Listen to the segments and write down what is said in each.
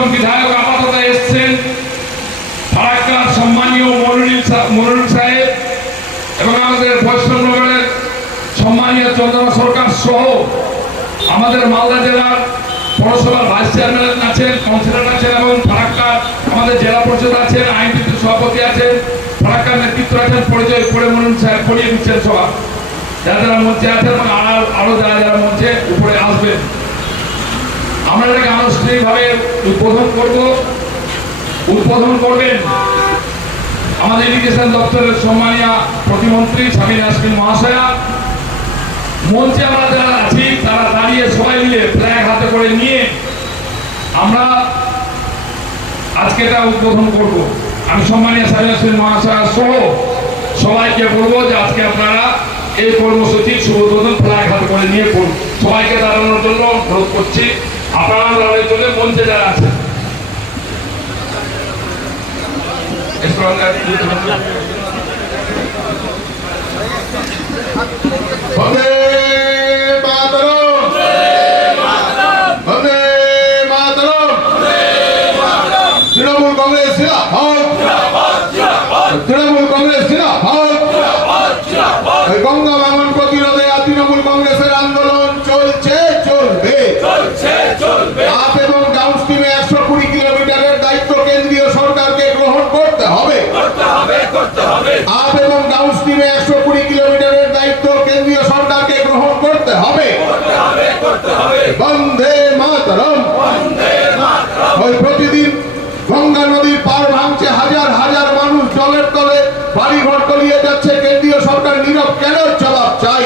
দুজন বিধায়ক আপাতত এসছেন। ফারাক্কার সম্মানীয় মনুরুল মনুরুল সাহেব এবং আমাদের বৈষ্ণবনগরের সম্মানীয় চন্দ্রমা সরকার সহ আমাদের মালদা জেলার পৌরসভার ভাইস চেয়ারম্যান আছেন, কাউন্সিলর আছেন এবং ফারাক্কার আমাদের জেলা পরিষদ আছেন আইন সভাপতি আছেন, ফারাক্কার নেতৃত্ব আছেন পরিচয় পড়ে মনুরুল সাহেব, পড়িয়ে দিচ্ছেন সভা। যারা যারা মঞ্চে আছেন এবং আরও যারা যারা মঞ্চে উপরে আসবেন। আমরা এটাকে আনুষ্ঠানিকভাবে উদ্বোধন করব। উদ্বোধন করবেন আমাদের ইরিগেশন দপ্তরের সম্মানীয় প্রতিমন্ত্রী স্বামী নাসমিন মহাশয়া। মঞ্চে আমরা যারা আছি, তারা দাঁড়িয়ে সবাই মিলে ফ্ল্যাগ হাতে করে নিয়ে আমরা আজকে এটা উদ্বোধন করব। আমি সম্মানীয় স্বামী নাসমিন মহাশয়া সহ সবাইকে বলব যে আজকে আপনারা এই কর্মসূচির শুভ উদ্বোধন ফ্ল্যাগ হাতে করে নিয়ে করুন সবাইকে দাঁড়ানোর জন্য অনুরোধ করছি। আপনারা দাঁড়ানোর জন্য মঞ্চে যারা আছেন একটু আমরা- বন্দে মাতরম বন্দে মাতরম তৃণমূল কংগ্রেস জিন্দাবাদ তৃণমূল কংগ্রেস জিন্দাবাদ এই গঙ্গা ভাঙন প্রতিরোধে আর তৃণমূল কংগ্রেসের আন্দোলন চলছে চলবে আপ এবং ডাউনস্ট্রিমে একশো কুড়ি কিলোমিটারের দায়িত্ব কেন্দ্রীয় সরকারকে গ্রহণ করতে হবে আপ এবং ডাউনস্ট্রিমে একশো কুড়ি কিলোমিটারের দায়িত্ব কেন্দ্রীয় সরকারকে গ্রহণ করতে হবে বন্দে মাতরম। ওই প্রতিদিন গঙ্গা নদীর পার ভাঙছে হাজার হাজার মানুষ জলের তলে বাড়ি ঘর তলিয়ে যাচ্ছে। কেন্দ্রীয় সরকার নীরব কেন? জবাব চাই।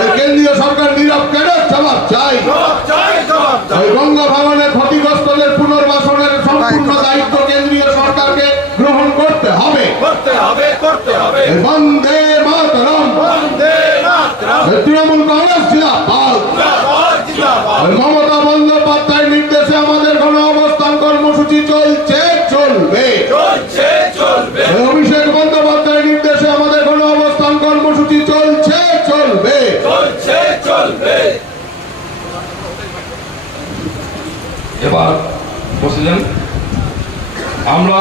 ওই কেন্দ্রীয় সরকার নীরব কেন? জবাব চাই। ওই গঙ্গা ভাঙনের ক্ষতিগ্রস্তদের পুনর্বাসনের সম্পূর্ণ দায়িত্ব কেন্দ্রীয় সরকারকে গ্রহণ করতে হবে। করতে হবে করতে হবে। এই বন্দে মাতরম। তৃণমূল কংগ্রেস ওই মমতা বন্দ্যোপাধ্যায়ের নির্দেশে আমাদের গণ অবস্থান কর্মসূচি চলছে চলবে। চলছে চলবে। অভিষেক বন্দ্যোপাধ্যায়ের নির্দেশে আমাদের গণ অবস্থান কর্মসূচি চলছে চলবে। চলছে চলবে। এবার বসেছেন। আমরা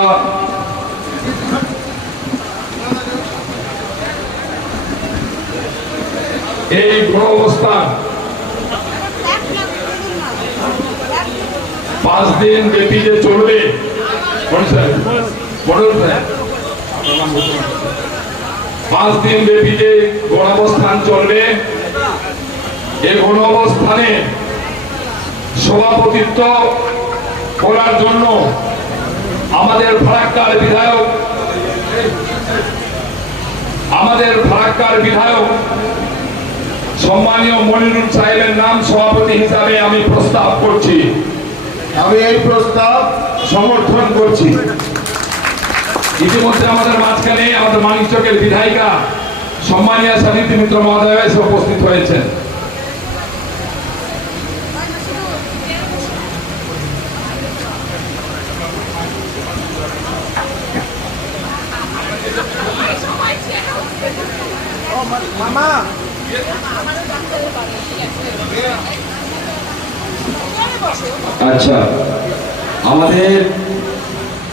এই গণ অবস্থান পাঁচ দিন ব্যাপী যে চলবে। পাঁচ দিন ব্যাপী যে গণঅবস্থান চলবে এই গণঅবস্থানে সভাপতিত্ব করার জন্য আমাদের ফারাক্কার বিধায়ক, আমাদের ফারাক্কার বিধায়ক, সম্মানীয় মনিরুল সাহেবের নাম সভাপতি হিসাবে আমি প্রস্তাব করছি। আমি এই প্রস্তাব সমর্থন করছি। ইতিমধ্যে আমাদের মাঝখানে আমাদের মানিক চকের বিধায়িকা সম্মানীয় সাহিত্য মিত্র মহোদয় উপস্থিত হয়েছেন আচ্ছা আমাদের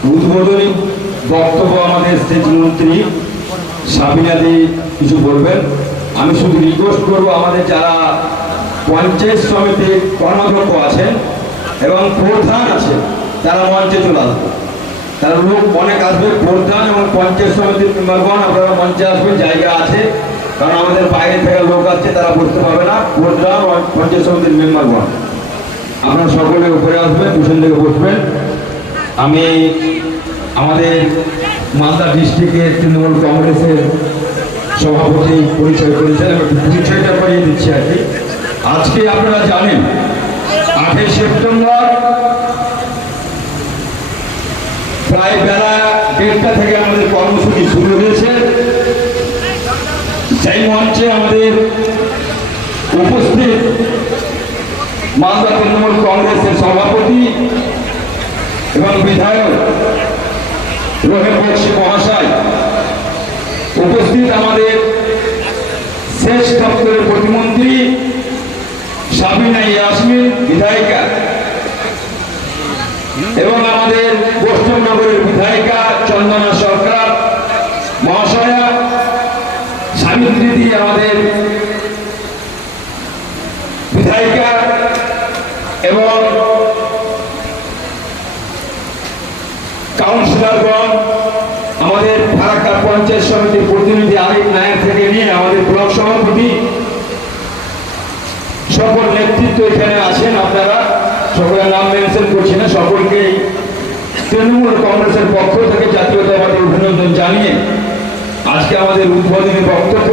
উদ্বোধনী বক্তব্য আমাদের সেচ মন্ত্রী সাবিনাদি কিছু বলবেন? আমি শুধু রিকোয়েস্ট করব আমাদের যারা পঞ্চায়েত সমিতির কর্মাধ্যক্ষ আছেন এবং প্রধান আছেন, তারা মঞ্চে চলে আসবে। তারা লোক অনেক আসবে, প্রধান এবং পঞ্চায়েত সমিতির মেম্বারগণ, আপনারা মঞ্চে আসবেন, জায়গা আছে। কারণ আমাদের বাইরে থেকে লোক আসছে, তারা বসতে পারবে না। প্রধান পঞ্চায়েত সমিতির মেম্বারগণ। আপনারা সকলে উপরে আসবেন, পিছন থেকে বসবেন। আমি আমাদের মালদা ডিস্ট্রিক্টের তৃণমূল কংগ্রেসের সভাপতি পরিচয় করেছেন একটু পরিচয়টা করিয়ে দিচ্ছি আর কি। আজকে আপনারা জানেন আটই সেপ্টেম্বর প্রায় বেলা দেড়টা থেকে আমাদের কর্মসূচি শুরু হয়েছে। সেই মঞ্চে আমাদের উপস্থিত মালদা তৃণমূল কংগ্রেসের সভাপতি এবং বিধায়ক মহাশয়। উপস্থিত আমাদের শেষ দপ্তরের প্রতিমন্ত্রী সাবিনা ইয়াসমিন, বিধায়িকা, এবং আমাদের পশ্চিমনগরের বিধায়িকা চন্দনা সরকার, মহাশয়া, সাবিত্রী দি আমাদের বিধায়িকা, এবং কাউন্সিলরগণ আমাদের ফারাক্কা পঞ্চায়েত সমিতির প্রতিনিধি আরিফ নায়ক থেকে নিয়ে আমাদের ব্লক সভাপতি সকল নেতৃত্ব এখানে আছেন আপনারা সকলের নাম মেনশন করছি না সকলকে তৃণমূল কংগ্রেসের পক্ষ থেকে জাতীয়তাবাদী অভিনন্দন জানিয়ে আজকে আমাদের উদ্বোধনী বক্তব্য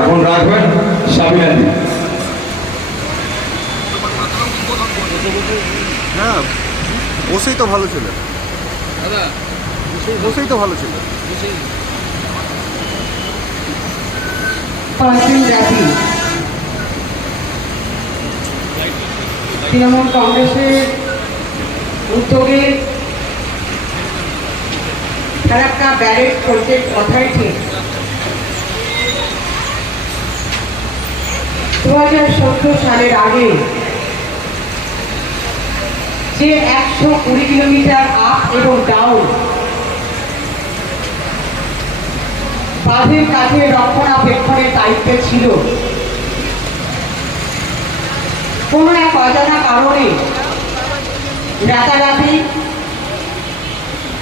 এখন রাখবেন সাবিনাদি না বসেই তো ভালো ছিল বসেই তো ভালো ছিল তৃণমূল কংগ্রেসের উদ্যোগে ফারাক্কা ব্যারেজ প্রজেক্ট অথরিটি দু হাজার সতেরো সালের আগে যে একশো কুড়ি কিলোমিটার আপ এবং ডাউন বাঁধের কাছে রক্ষণাবেক্ষণের দায়িত্বে ছিল, কোনো এক অজানা কারণে রাতারাতি,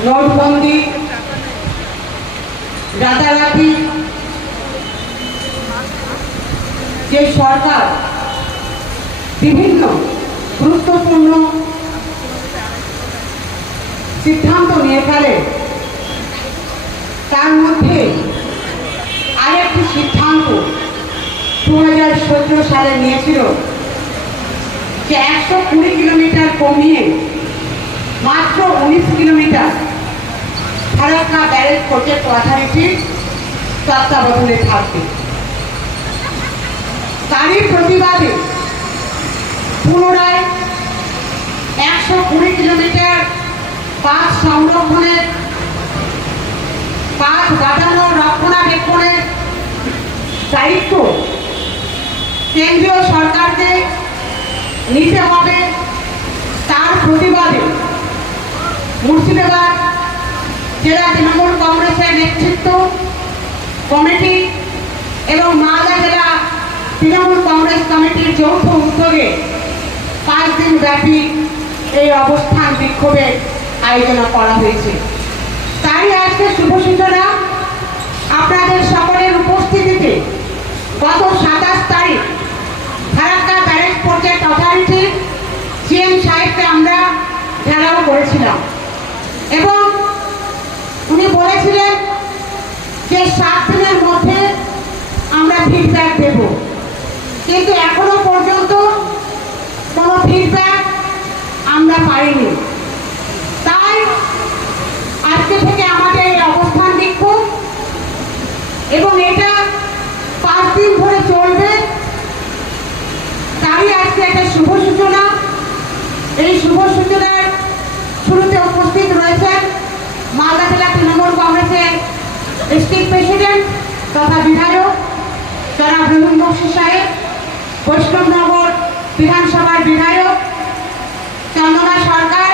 নোটবন্দি রাতারাতি যে সরকার বিভিন্ন গুরুত্বপূর্ণ সিদ্ধান্ত নিয়ে ফেলে, তার মধ্যে আরেকটি সিদ্ধান্ত দু হাজার সতেরো সালে নিয়েছিল যে একশো কুড়ি কিলোমিটার কমিয়ে মাত্র উনিশ কিলোমিটার ফারাক্কা ব্যারেজ প্রজেক্ট অথরিটির তত্ত্বাবধানে থাকবে। তারই প্রতিবাদে পুনরায় একশো কুড়ি কিলোমিটার পাঁচ সংরক্ষণের কাজ বাঁধানো রক্ষণাবেক্ষণের দায়িত্ব কেন্দ্রীয় সরকারকে নিতে হবে। তার প্রতিবাদে মুর্শিদাবাদ জেলা তৃণমূল কংগ্রেসের নেতৃত্ব কমিটি এবং মালদা জেলা তৃণমূল কংগ্রেস কমিটির যৌথ উদ্যোগে পাঁচ দিন ব্যাপী এই অবস্থান বিক্ষোভের আয়োজন করা হয়েছে। তাই আজকে শুভ সূচনা আপনাদের সকলের উপস্থিতিতে গত সাতাশ তারিখ ফারাক্কা ব্যারেজ প্রজেক্ট অথরিটির সিএম সাহেবকে আমরা ঘেরাও করেছিলাম এবং উনি বলেছিলেন যে সাত দিনের মধ্যে আমরা ফিডব্যাক দেব। কিন্তু এখনও পর্যন্ত কোনো ফিডব্যাক আমরা পাইনি। তাই আজকে থেকে আমাদের এই অবস্থান বিক্ষোভ এবং এটা পাঁচ দিন ধরে চলবে। তারই আজকে একটা শুভ সূচনা। এই শুভ সূচনার শুরুতে উপস্থিত রয়েছেন মালদা জেলা তৃণমূল কংগ্রেসের ডিস্ট্রিক্ট প্রেসিডেন্ট তথা বিধায়ক জনাব রহিম বক্সি সাহেব, বৈষ্ণবনগর বিধানসভার বিধায়ক, চন্দনা সরকার,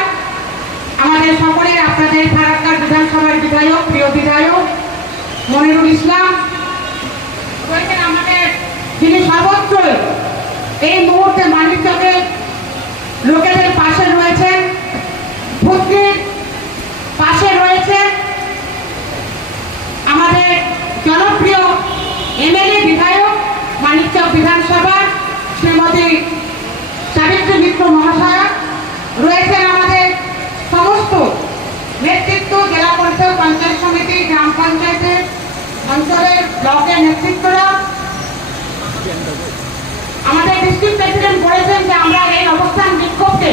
আমাদের সকলের আপনাদের ফারাক্কার বিধানসভার বিধায়ক, প্রিয় বিধায়ক মনিরুল ইসলাম, রয়েছেন আমাদের যিনি সর্বত্রই এই মুহূর্তে মানিকচকের লোকেদের পাশে রয়েছেন ভুতনির পাশে রয়েছেন আমাদের জনপ্রিয় এমএলএ বিধায়ক, মানিকচক বিধানসভার শ্রীমতী সাবিত্রী মিত্র মহাশয়া, রয়েছেন আমাদের সমস্ত নেতৃত্ব, জেলা পরিষদ পঞ্চায়েত সমিতি, গ্রাম পঞ্চায়েতের অঞ্চলের ব্লকের নেতৃত্বরা। আমাদের ডিস্ট্রিক্ট প্রেসিডেন্ট বলেছেন যে আমরা এই অবস্থান বিক্ষোভকে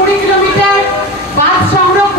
কুড়ি কিলোমিটার বাস সংরক্ষণ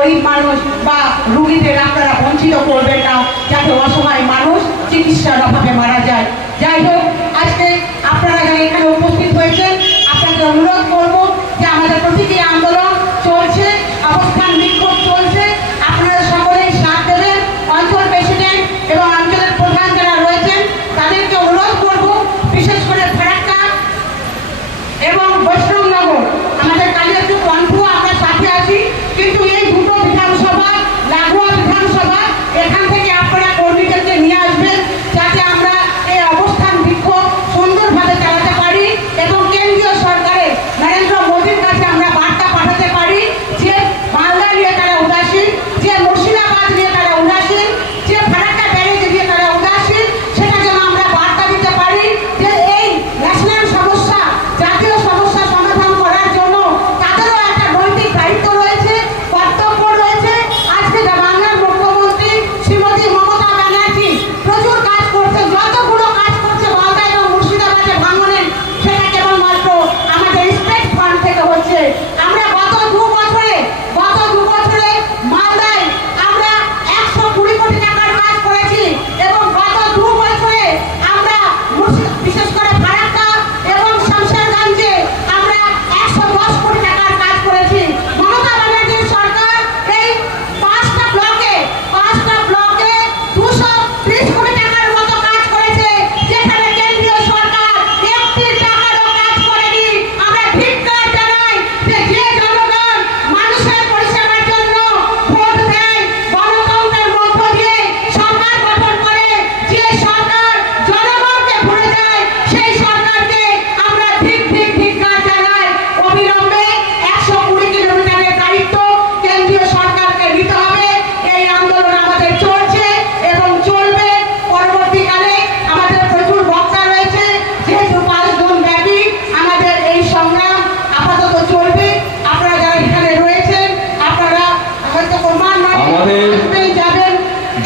গরিব মানুষ বা রুগীদের আপনারা বঞ্চিত করবেন না। যাতে অসহায় মানুষ চিকিৎসার অভাব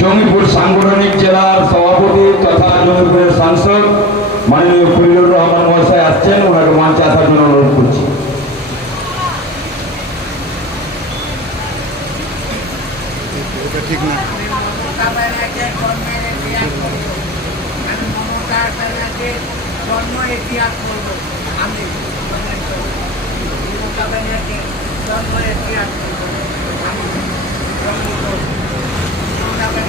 জঙ্গিপুর সাংগঠনিক জেলার সভাপতি তথা জঙ্গিপুরের সাংসদ মাননীয় ফরিদুর রহমান মহাশয় আসছেন। ওনাকে মঞ্চে আসার জন্য অনুরোধ করছি। জন্ম ইতিহাস করব আমি জন্ম ইতিহাস করব